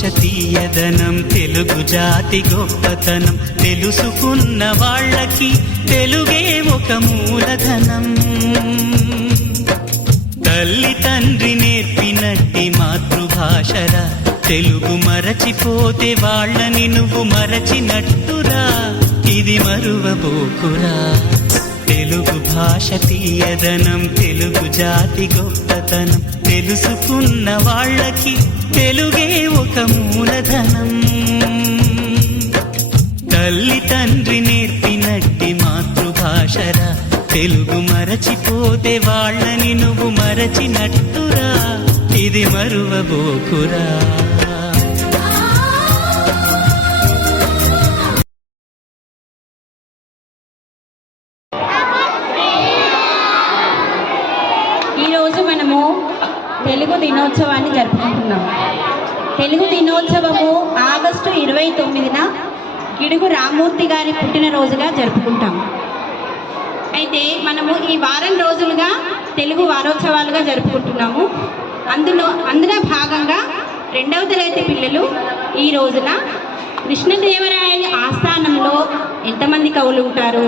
భాష తీయదనం, తెలుగు జాతి గొప్పతనం, తెలుసుకున్న వాళ్ళకి తెలుగే ఒక మూలధనం. తల్లి తండ్రి నేర్పినట్టి మాతృభాషరా, తెలుగు మరచిపోతే వాళ్ళని నువ్వు మరచినట్టురా, ఇది మరువబోకురా. తెలుగు భాష తీయదనం, తెలుగు జాతి గొప్పతనం, తెలుసుకున్న వాళ్ళకి తెలుగే ఒక మూలధనం. తల్లి తండ్రి నేర్పినట్టి మాతృభాషరా, తెలుగు మరచిపోతే వాళ్ళని నువ్వు మరచినట్టురా, ఇది మరువబోకురా. ఈరోజు మనము తెలుగు దినోత్సవాన్ని జరుపుకుంటున్నాం. తెలుగు దినోత్సవము ఆగస్టు 29న గిడుగు రామ్మూర్తి గారి పుట్టినరోజుగా జరుపుకుంటాం. అయితే మనము ఈ వారం రోజులుగా తెలుగు వారోత్సవాలుగా జరుపుకుంటున్నాము. అందులో భాగంగా 2వ తరగతి పిల్లలు ఈ రోజున కృష్ణదేవరాయల ఆస్థానంలో ఎంతమంది కవులు ఉంటారు,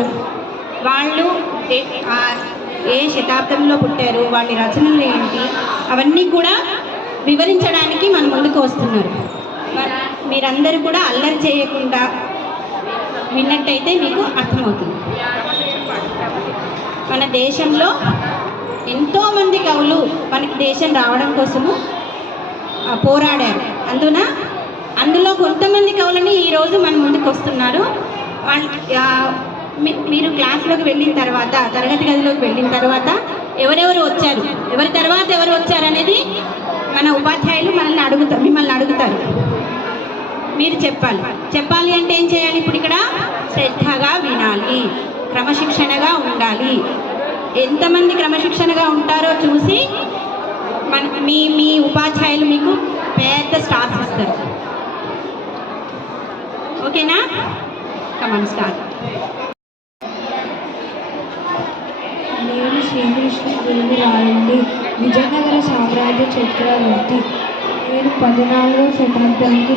వాళ్ళు ఏ శతాబ్దంలో పుట్టారు, వాళ్ళ రచనలు ఏంటి, అవన్నీ కూడా వివరించడానికి మన ముందుకు వస్తున్నారు. మీరందరూ కూడా అల్లరి చేయకుండా విన్నట్టయితే మీకు అర్థమవుతుంది. మన దేశంలో ఎంతోమంది కవులు మనకి దేశం రావడం కోసము పోరాడారు. అందులో కొంతమంది కవులని ఈరోజు మన ముందుకు వస్తున్నారు. మీరు క్లాస్లోకి వెళ్ళిన తర్వాత, తరగతి గదిలోకి వెళ్ళిన తర్వాత ఎవరెవరు వచ్చారు, ఎవరి తర్వాత ఎవరు వచ్చారు అనేది మన ఉపాధ్యాయులు మిమ్మల్ని అడుగుతారు. మీరు చెప్పాలి అంటే ఏం చేయాలి? ఇప్పుడు ఇక్కడ శ్రద్ధగా వినాలి, క్రమశిక్షణగా ఉండాలి. ఎంతమంది క్రమశిక్షణగా ఉంటారో చూసి మీ ఉపాధ్యాయులు మీకు పెద్ద స్టార్స్ ఇస్తారు. ఓకేనా? Come on start. నేను శ్రీకృష్ణదేవరాయలు, విజయనగర సామ్రాజ్య చక్రవర్తి. నేను 14వ శతాబ్దానికి.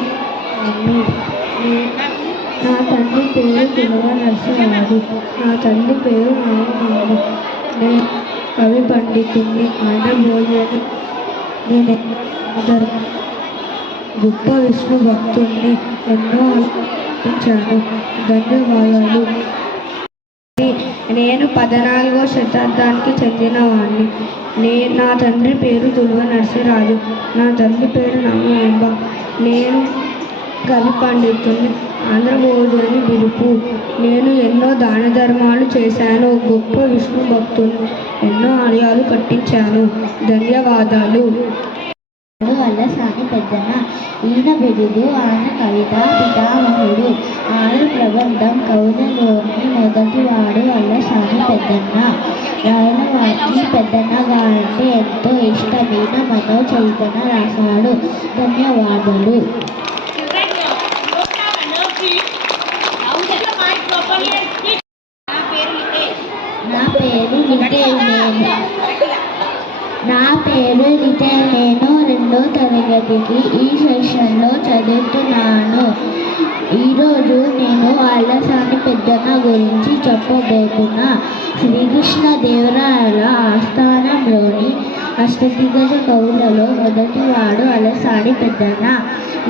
నా తండ్రి పేరు కులవ నరసింహరాజు, నా తల్లి పేరు నాగమ్మ. నేను కవి పండితుడిని. ఆయన భోజనం. నేను గొప్ప విష్ణు భక్తుడిని. ఎన్నో ఆలోచించాను. ధన్యవాదాలు. నేను 14వ శతాబ్దానికి చెందినవాడిని. నా తండ్రి పేరు తులువ నరసింహరాజు, నా తల్లి పేరు నాగమ్మ. నేను కవి పండితుడిని. ఆంధ్రభోజని పిలుపు. నేను ఎన్నో దాన ధర్మాలు చేశాను. గొప్ప విష్ణు భక్తుడిని. ఎన్నో ఆలయాలు కట్టించాను. ధన్యవాదాలు. వల్లసాని పెద్దన్న. ఈయన బిరుదు ఆయన కవిత పితామహుడు. ఆంధ్ర ప్రబంధం కవులలోని మొదటివాడు వల్లసాని పెద్దన్న. రాయలవారికి పెద్దన్న గారంటే ఎంతో ఇష్టం. ఈయన మనో చైతన్య రాశాడు. ధన్యవాదాలు. నా పేరు లిటల్. నేను 2వ తరగతికి ఈ సెషన్లో చదువుతున్నాను. ఈరోజు నేను వల్లసాని పెద్దన్న గురించి చెప్పబోతున్నా. శ్రీకృష్ణదేవరాయల ఆస్థానంలోని అష్టదిగ్గజ కవులలో మొదటివాడు వల్లసాని పెద్దన్న.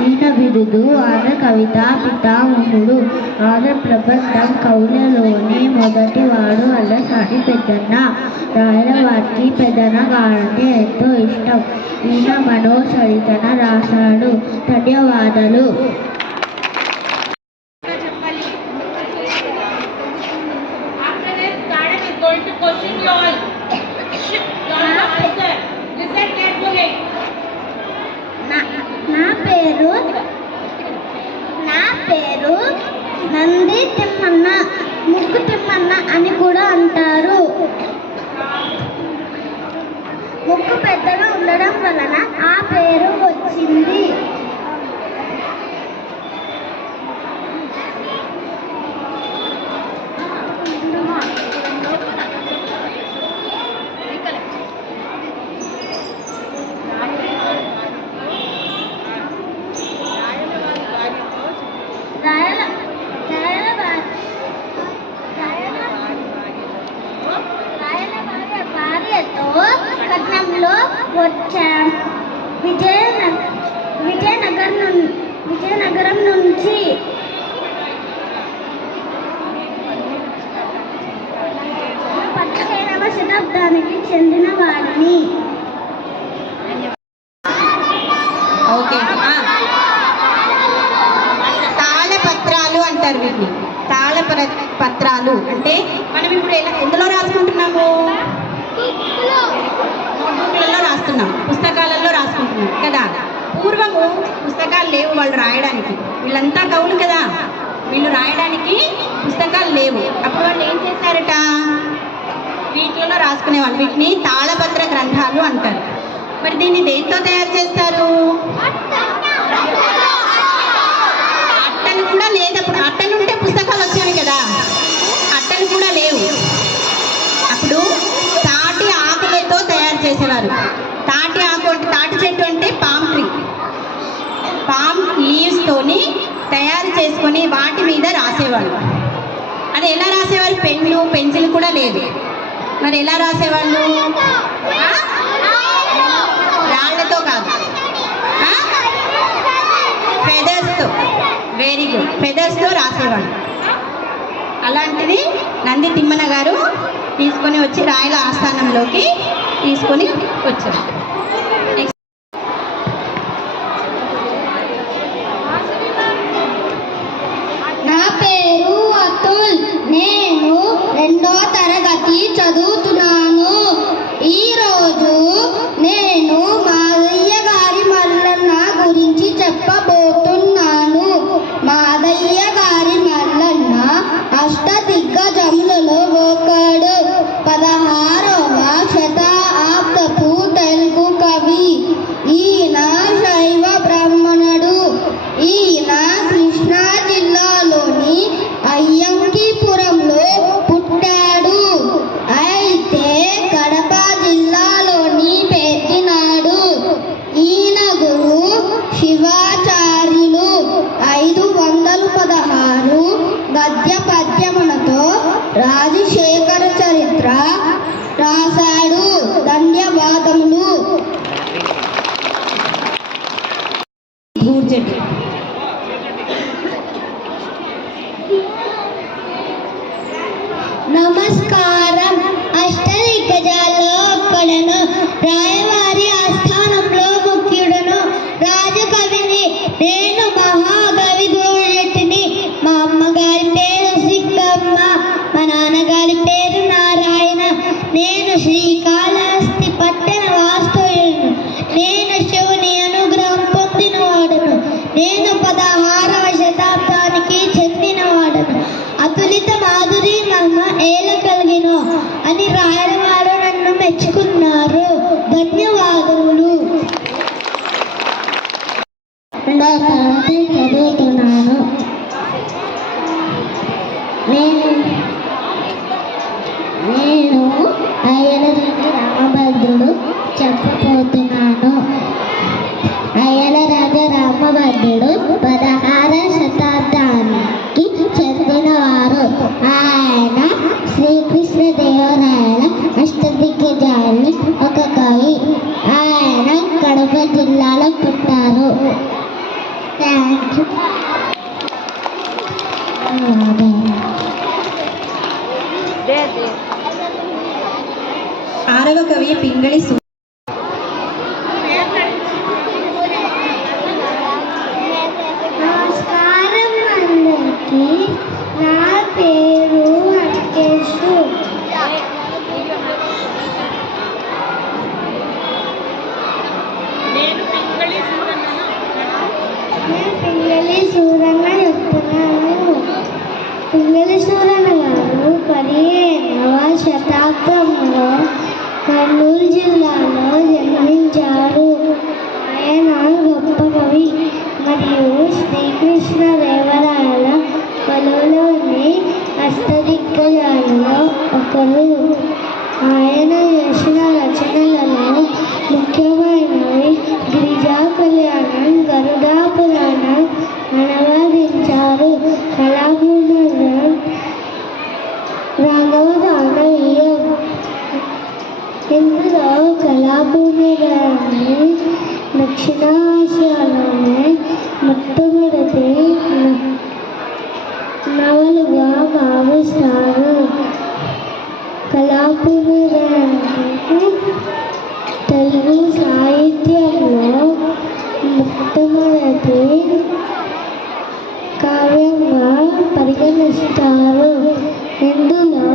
ఈయన బిరుదు ఆంధ్ర కవిత పితామహుడు. ఆంధ్ర ప్రబంధం కవులలోని మొదటివాడు వల్లసాని పెద్దన్న. రాయలవారికి పెద్దన్న గారంటే ఎంతో ఇష్టం. ఈయన మనో చరితన రాశాడు. ధన్యవాదాలు. నా పేరు నంది తిమ్మన్న, ముక్కు తిమ్మన్న అని కూడా అంటారు. ముక్కు పెద్దగా ఉండడం వలన ఆ పేరు వచ్చింది. వచ్చాం. విజయనగరం నుంచి 15వ శతాబ్దానికి చెందిన వారిని. ఓకే. తాళపత్రాలు అంటారు వీటిని. తాళపత్రాలు అంటే మనం ఇప్పుడు ఎందులో రాసుకుంటున్నాము? నోట్బుక్లలో రాస్తున్నాం, పుస్తకాలలో రాసుకుంటున్నాం కదా. పూర్వము పుస్తకాలు లేవు వాళ్ళు రాయడానికి. వీళ్ళంతా కవులు కదా, వీళ్ళు రాయడానికి పుస్తకాలు లేవు. అప్పుడు వాళ్ళు ఏం చేశారట? వీటిలో రాసుకునేవాళ్ళు. వీటిని తాళపత్ర గ్రంథాలు అంటారు. మరి దీన్ని దేంతో తయారు చేస్తారు? అట్టలు కూడా లేదు అప్పుడు. అట్టలు ఉంటే పుస్తకాలు వచ్చాయి కదా, అట్టలు కూడా లేవు. అప్పుడు తాటి ఆకులతో తయారు చేసేవారు. తాటి ఆకు అంటే తాటి చెట్టు అంటే పామ్ ట్రీ. పామ్ లీవ్స్తోని తయారు చేసుకొని వాటి మీద రాసేవాళ్ళు. అది ఎలా రాసేవారు? పెన్ను పెన్సిల్ కూడా లేదు. మరి ఎలా రాసేవాళ్ళు? రాళ్లతో కాదు, ఫెదర్స్తో. వెరీ గుడ్, ఫెదర్స్తో రాసేవాళ్ళు. అలాంటిది నంది తిమ్మన గారు తీసుకొని వచ్చి రాయల ఆస్థానంలోకి తీసుకొని వచ్చారు. నా పేరు అతుల్. నేను 2వ తరగతి చదువుతున్నాను. ఈరోజు నేను మాదయ్య గారి మల్లన్న గురించి చెప్పబోతున్నాను. మాదయ్య గారి మల్లన్న అష్టదిగ్గజములలో ఒకడు. 16వ శతాబ్దపు తెలుగు కవి. ఈయన శైవ బ్రాహ్మణుడు. ఈయన కృష్ణా జిల్లాలోని అయ్యంకిపురంలో పుట్టాడు. అయితే కడప జిల్లాలోని పెరిగినాడు. ఈయన గురు శివాచార్యులు. 516 గద్య పద్యములతో రాజశేఖర చరిత్ర రాశాడు. ధన్యవాదములు. గూర్జటి. నమస్కారం. అష్టదిగ్గజాల్లో ఒక్కడను, రాయవారి ఆస్థానంలో ముఖ్యుడను, రాజకవిని. నేను మహాకవి గూర్జటిని. మా అమ్మగారి పేరు సిక్కమ్మ, మా నాన్నగారి పేరు నారాయణ. నేను శ్రీకాళహస్తి పట్టణ వాస్తవ్యులను. నేను శివుని అనుగ్రహం పొందినవాడును. నేను 16వ శతాబ్దానికి చెందినవాడును. అతులిత మాధురి మహిమ ఏల కలిగిన అని రాయవారు నన్ను మెచ్చుకున్నారు. ధన్యవాదములు. 2వ తరగతి చదువుతున్నాను. నేను అయ్యలరాజు రామభద్రుడు చెప్పబోతున్నాను. అయ్యలరాజు రామభద్రుడు 16వ శతాబ్దానికి చెందినవారు. ఆయన శ్రీకృష్ణదేవరాయల అష్టదిగ్గజాల్లో ఒక కవి. ఆయన కడప జిల్లాలో పుట్టారు. Thank you. 6వ కవి పింగళి నమస్కారం అందరికీ. నా పేరు వెంకటేశు. నేను పింగళి సూరన్న చెప్తున్నాను. పింగళి సూరన్న గారు 15వ శతాబ్దంలో కర్నూలు జిల్లాలో జన్మించారు. ఆయన గొప్ప కవి మరియు శ్రీకృష్ణదేవరాయల కొలువులోని అష్టదిగ్గజాలలో ఒకరు. ఆయన చేసిన రచనలలో ముఖ్యమైనవి గిరిజా కళ్యాణం, గరుడా పురాణం అనువాదించారు. కళాగుణం, రాఘవ దానవీయం. ఇందులో కళా కళాభూమిలోని దక్షిణాసియాలోనే మొట్టమొదటి నవలుగా భావిస్తారు. కళాభూమిలోని తెలుగు సాహిత్యంలో మొట్టమొదటి కావ్యంగా పరిగణిస్తారు. ఇందులో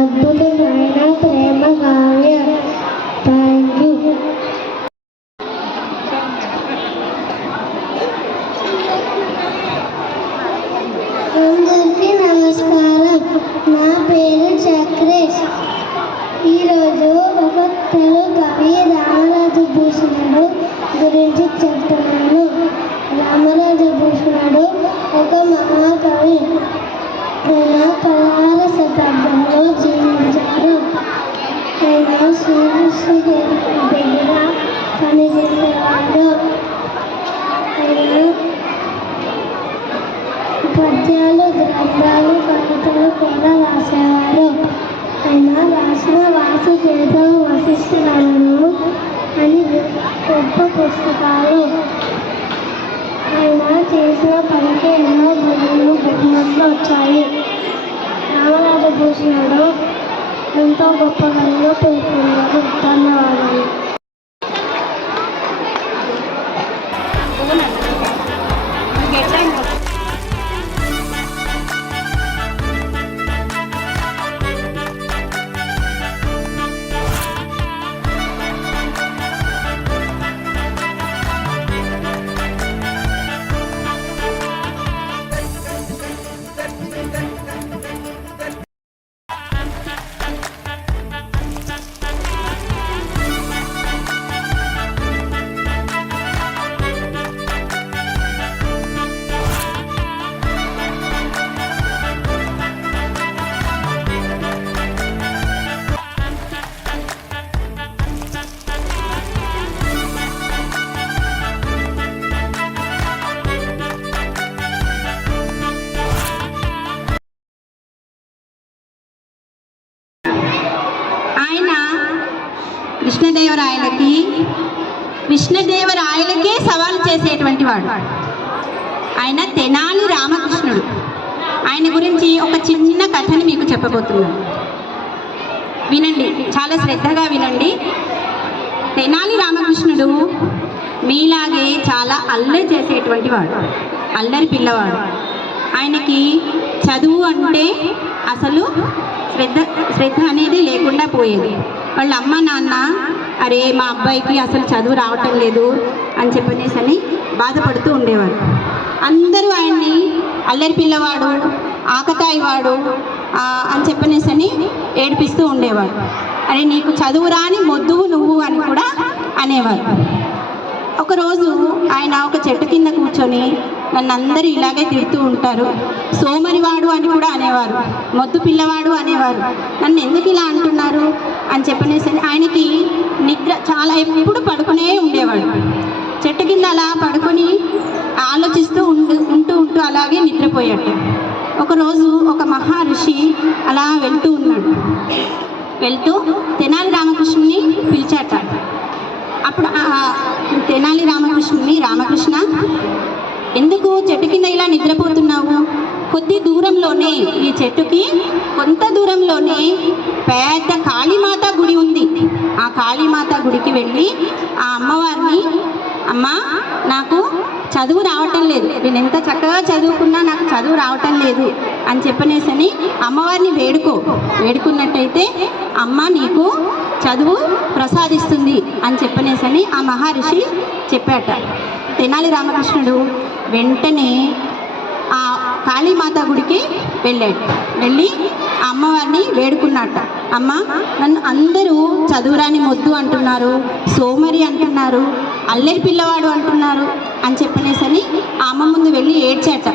అద్భుతమైన ప్రేమ కావ్య. Thank you. అందరికీ నమస్కారం. నా పేరు చక్రేష్. ఈరోజు ఒక తెలుగు కవి రామరాజు భూషణుడు గురించి చెప్తున్నాను. రామరాజు భూషణుడు ఒక మహాకవి. ఆయన 16వ శతాబ్దంలో జీవించారు. ఆయన శ్రీకృష్ణ దగ్గర పనిచేసేవాడు. ఆయన పద్యాలు, గ్రంథాలు, కవితలు కూడా రాసేవారు. ఆయన రాసిన వాసుదేవం వశిష్ఠరామము అని గొప్ప పుస్తకాలు. ఆయన చేసిన పనికి ఎన్నో గురువులు బహుమతులు వచ్చాయి. రామరాజు భూషణుడు ఎంతో గొప్ప కవిగా పేర్కొన్నారు. ధన్యవాదాలు. కృష్ణదేవరాయలకే సవాలు చేసేటువంటి వాడు. ఆయన తెనాలి రామకృష్ణుడు. ఆయన గురించి ఒక చిన్న కథని మీకు చెప్పబోతున్నాను. వినండి, చాలా శ్రద్ధగా వినండి. తెనాలి రామకృష్ణుడు మీలాగే చాలా అల్లరి చేసేటువంటి వాడు, అల్లరి పిల్లవాడు. ఆయనకి చదువు అంటే అసలు శ్రద్ధ అనేది లేకుండా పోయేది. వాళ్ళ అమ్మ నాన్న, అరే మా అబ్బాయికి అసలు చదువు రావటం లేదు అని చెప్పనేసి బాధపడుతూ ఉండేవారు. అందరూ ఆయన్ని అల్లరి పిల్లవాడు, ఆకతాయి వాడు అని చెప్పనేసి ఏడిపిస్తూ ఉండేవాడు. అరే నీకు చదువు రాని మొద్దువు నువ్వు అని కూడా అనేవారు. ఒకరోజు ఆయన ఒక చెట్టు కింద కూర్చొని నన్ను అందరూ ఇలాగే తిడుతూ ఉంటారు, సోమరివాడు అని కూడా అనేవారు, మొద్దు పిల్లవాడు అనేవారు, నన్ను ఎందుకు ఇలా అంటున్నారు అని చెప్పనేసి ఆయనకి నిద్ర చాలా, ఎప్పుడు పడుకునే ఉండేవాడు. చెట్టు కింద అలా పడుకొని ఆలోచిస్తూ ఉంటూ అలాగే నిద్రపోయాడు. ఒకరోజు ఒక మహర్షి అలా వెళ్తూ ఉన్నాడు. వెళ్తూ తెనాలి రామకృష్ణుని పిలిచాట. అప్పుడు తెనాలి రామకృష్ణుని, రామకృష్ణ ఎందుకు చెట్టు కింద ఇలా నిద్రపోతున్నావు? కొద్ది దూరంలోనే, ఈ చెట్టుకి కొంత దూరంలోనే పెద్ద కాళీమాత గుడి ఉంది. ఆ కాళీమాత గుడికి వెళ్ళి ఆ అమ్మవారిని, అమ్మా నాకు చదువు రావటం లేదు, నేను ఎంత చక్కగా చదువుకున్నా నాకు చదువు రావటం లేదు అని చెప్పనేసని అమ్మవారిని వేడుకున్నట్టయితే అమ్మ నీకు చదువు ప్రసాదిస్తుంది అని చెప్పనేసని ఆ మహర్షి చెప్పాట. తెనాలి రామకృష్ణుడు వెంటనే ఆ కాళీమాత గుడికి వెళ్ళి ఆ అమ్మవారిని వేడుకున్నట్ట. అమ్మ నన్ను అందరూ చదువురాని మొద్దు అంటున్నారు, సోమరి అంటున్నారు, అల్లరి పిల్లవాడు అంటున్నారు అని చెప్పనేసని ఆ అమ్మ ముందు వెళ్ళి ఏడ్చాట.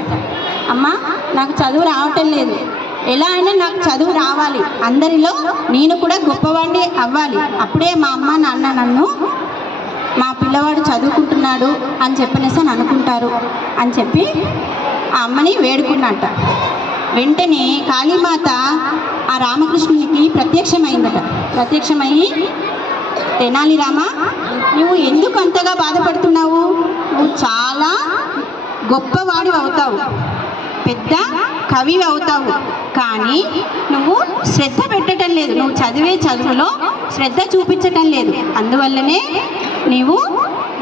అమ్మ నాకు చదువు రావటం లేదు, ఎలా అయినా నాకు చదువు రావాలి, అందరిలో నేను కూడా గొప్పవాడిని అవ్వాలి, అప్పుడే మా అమ్మ నాన్న నన్ను మా పిల్లవాడు చదువుకుంటున్నాడు అని చెప్పనేసి అనుకుంటారు అని చెప్పి ఆ అమ్మని వేడుకున్నట్ట. వెంటనే కాళీమాత ఆ రామకృష్ణునికి ప్రత్యక్షమైందట. ప్రత్యక్షమయ్యి తెనాలి రామా, నువ్వు ఎందుకు అంతగా బాధపడుతున్నావు? నువ్వు చాలా గొప్పవాడివి అవుతావు, పెద్ద కవి అవుతావు, కానీ నువ్వు శ్రద్ధ పెట్టడం లేదు. నువ్వు చదివే చదువులో శ్రద్ధ చూపించటం లేదు. అందువల్లనే నీవు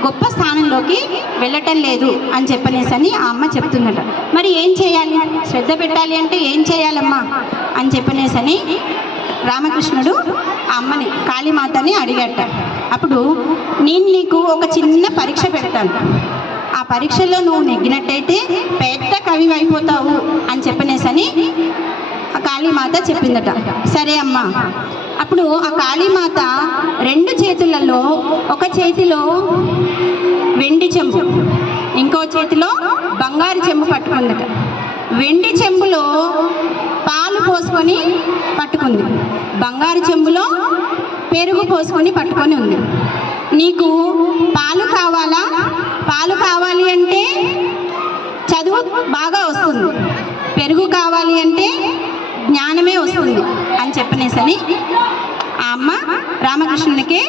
గొప్ప స్థానంలోకి వెళ్ళటం లేదు అని చెప్పనేసని ఆ అమ్మ చెప్తుందట. మరి ఏం చేయాలి? శ్రద్ధ పెట్టాలి అంటే ఏం చేయాలమ్మా అని చెప్పనేసని రామకృష్ణుడు ఆ అమ్మని, కాళీమాతని అడిగట. అప్పుడు నేను నీకు ఒక చిన్న పరీక్ష పెడతాను, ఆ పరీక్షలో నువ్వు నెగ్గినట్టయితే పెద్ద కవి అయిపోతావు అని చెప్పనేసని ఆ కాళీమాత చెప్పిందట. సరే అమ్మా. అప్పుడు ఆ కాళీమాత 2 చేతులలో, ఒక చేతిలో వెండి చెంబు, ఇంకో చేతిలో బంగారు చెంబు పట్టుకుందట. వెండి చెంబులో పాలు పోసుకొని పట్టుకుంది, బంగారు చెంబులో పెరుగు పోసుకొని పట్టుకొని ఉంది. నీకు పాలు కావాలా? పాలు కావాలి అంటే చదువు బాగా వస్తుంది, పెరుగు కావాలి అంటే జ్ఞానమే వస్తుంది అని చెప్పనేసని ఆ అమ్మ రామకృష్ణునికి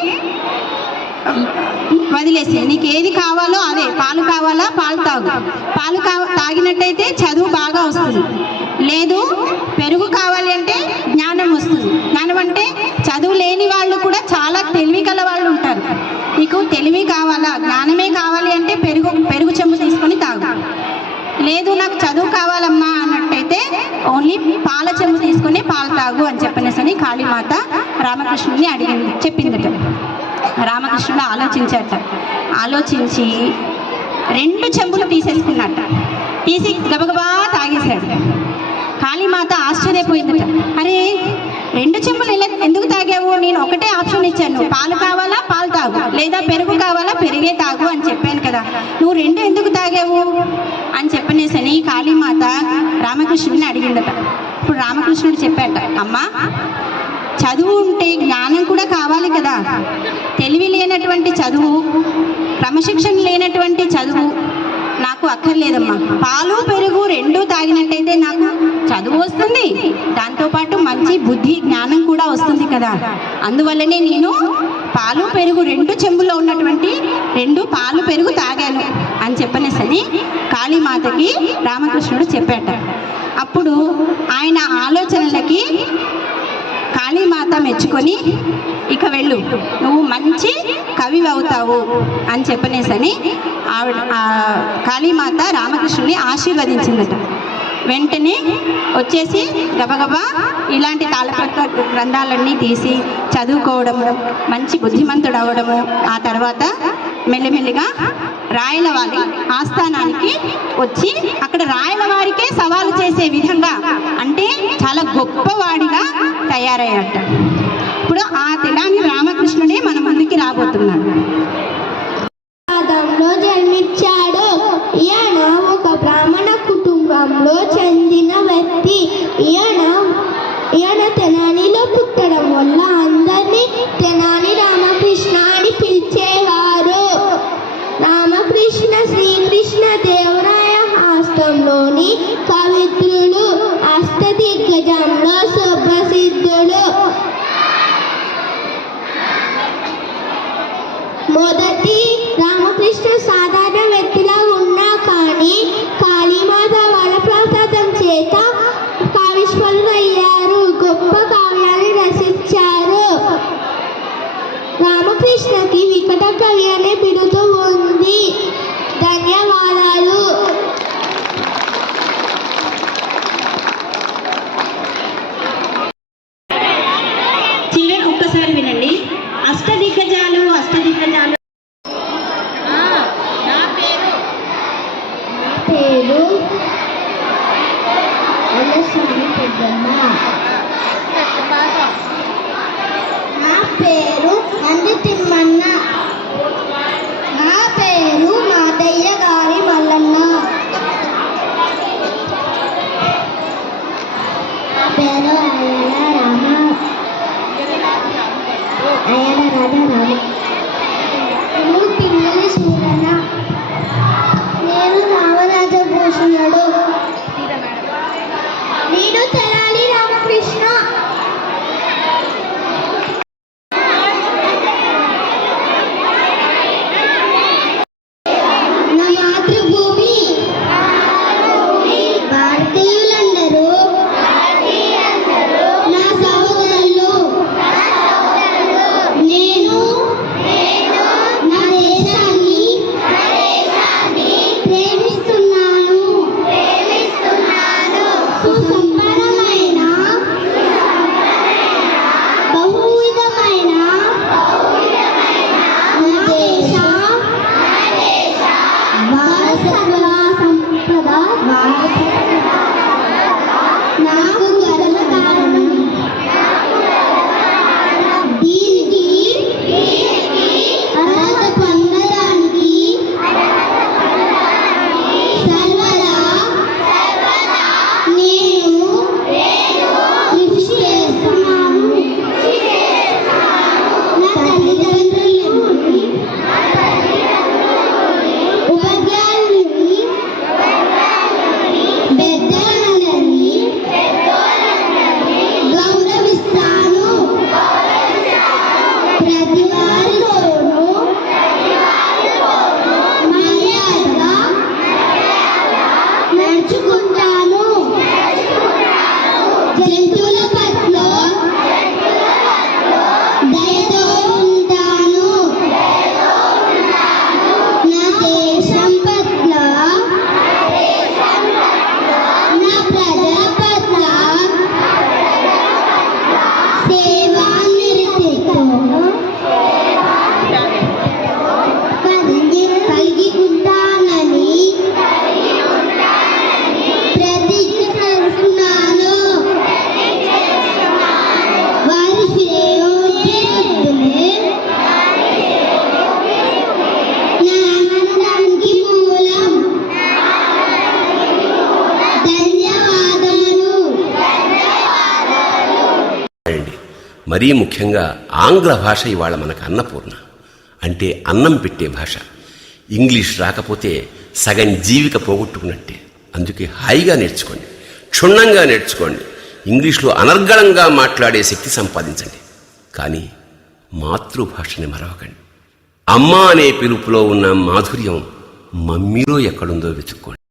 వదిలేసి, నీకు ఏది కావాలో అదే, పాలు కావాలా పాలు తాగు, పాలు తాగినట్టయితే చదువు బాగా వస్తుంది, లేదు పెరుగు కావాలి అంటే జ్ఞానం వస్తుంది. జ్ఞానం అంటే చదువు లేని వాళ్ళు కూడా చాలా తెలివి గల వాళ్ళు ఉంటారు. నీకు తెలివి కావాలా, జ్ఞానమే కావాలి అంటే పెరుగు చెంబు తీసుకొని తాగు, లేదు నాకు చదువు కావాలమ్మా అన్నట్టయితే ఓన్లీ పాల చెంబు తీసుకొని పాలు తాగు అని చెప్పనేసని కాళీమాత రామకృష్ణుని చెప్పిందట. రామకృష్ణుడు ఆలోచించట, ఆలోచించి 2 చెంబులు తీసేసుకున్నట్ట, తీసి గబగబా తాగేశాడు. కాళీమాత ఆశ్చర్యపోయిందట. అరే 2 చెంబులు ఎందుకు తాగావు? నేను ఒకటే ఆప్షన్ ఇచ్చాను, పాలు కావాలా పాలు తాగు, లేదా పెరుగు కావాలా పెరిగే తాగు అని చెప్పాను కదా, నువ్వు 2 ఎందుకు తాగావు అని చెప్పనేసని కాళీమాత రామకృష్ణుడిని అడిగిందట. ఇప్పుడు రామకృష్ణుడు చెప్పాట, అమ్మా చదువు ఉంటే జ్ఞానం కూడా కావాలి కదా, తెలివి లేనటువంటి చదువు, క్రమశిక్షణ లేనటువంటి చదువు నాకు అక్కర్లేదమ్మా. పాలు పెరుగు 2 తాగినట్టయితే నాకు చదువు వస్తుంది, దాంతోపాటు మంచి బుద్ధి జ్ఞానం కూడా వస్తుంది కదా, అందువల్లనే నేను పాలు పెరుగు 2 చెంబులో ఉన్నటువంటి 2 పాలు పెరుగు తాగాను అని చెప్పనేసని కాళీమాతకి రామకృష్ణుడు చెప్పాట. అప్పుడు ఆయన ఆలోచనలకి కాళీమాత మెచ్చుకొని, ఇక వెళ్ళు, నువ్వు మంచి కవి అవుతావు అని చెప్పనేసని ఆవిడ కాళీమాత రామకృష్ణుని ఆశీర్వదించిందట. వెంటనే వచ్చేసి గబగబా ఇలాంటి తాళపత్ర గ్రంథాలన్నీ తీసి చదువుకోవడము, మంచి బుద్ధిమంతుడు అవ్వడము, ఆ తర్వాత మెల్లిమెల్లిగా రాయలవారి ఆస్థానానికి వచ్చి అక్కడ రాయలవారికే సవాలు చేసే విధంగా, అంటే చాలా గొప్పవాడిగా తయారయ్యాట. ఇప్పుడు ఆ తెనాలి రామకృష్ణుడే మన ముందుకి రాబోతున్నాడు. జన్మించాడు. ఈయన ఒక బ్రాహ్మణ కుటుంబంలో చెందిన వ్యక్తి. ఈయన తెనాలిలో పుట్టడం వల్ల అందరినీ తెనాలి రామకృష్ణ అని పిలిచేవారు. రామకృష్ణ శ్రీకృష్ణ దేవరాయ హస్తంలోని కవిత్రులు, అష్టదిగ్గజంలో సుప్రసిద్ధుడు. మొదటి రామకృష్ణ సాధారణ వ్యక్తిలా ఉన్నా కానీ కాళీమాత వరప్రసాదం చేత కావిష్పరులయ్యారు, గొప్ప కావ్యాన్ని రచించారు. రామకృష్ణకి వికట కవి అనే బిరుదు ఉంది. ధన్యవాదాలు. చివరి ఒక్కసారి వినండి. అష్టదిగ్గజాలు నా పేరు అలసాని పెద్దమ్మ. నా పేరు నంది తిమ్మన్న. నా పేరు మాదయ్య గారి మల్లన్న. నా పేరు అయ్యల రాధారామ. నేను తిమ్మలి సూరన. నేను రామరాజభూషణుడు. నేను తెనాలి రామకృష్ణ. మరీ ముఖ్యంగా ఆంగ్ల భాష ఇవాళ మనకు అన్నపూర్ణ, అంటే అన్నం పెట్టే భాష. ఇంగ్లీష్ రాకపోతే సగం జీవిక పోగొట్టుకున్నట్టే. అందుకే హాయిగా నేర్చుకోండి, క్షుణ్ణంగా నేర్చుకోండి, ఇంగ్లీష్లో అనర్గళంగా మాట్లాడే శక్తి సంపాదించండి. కానీ మాతృభాషని మరవకండి. అమ్మ అనే పిలుపులో ఉన్న మాధుర్యం మమ్మీలో ఎక్కడుందో వెతుక్కోండి.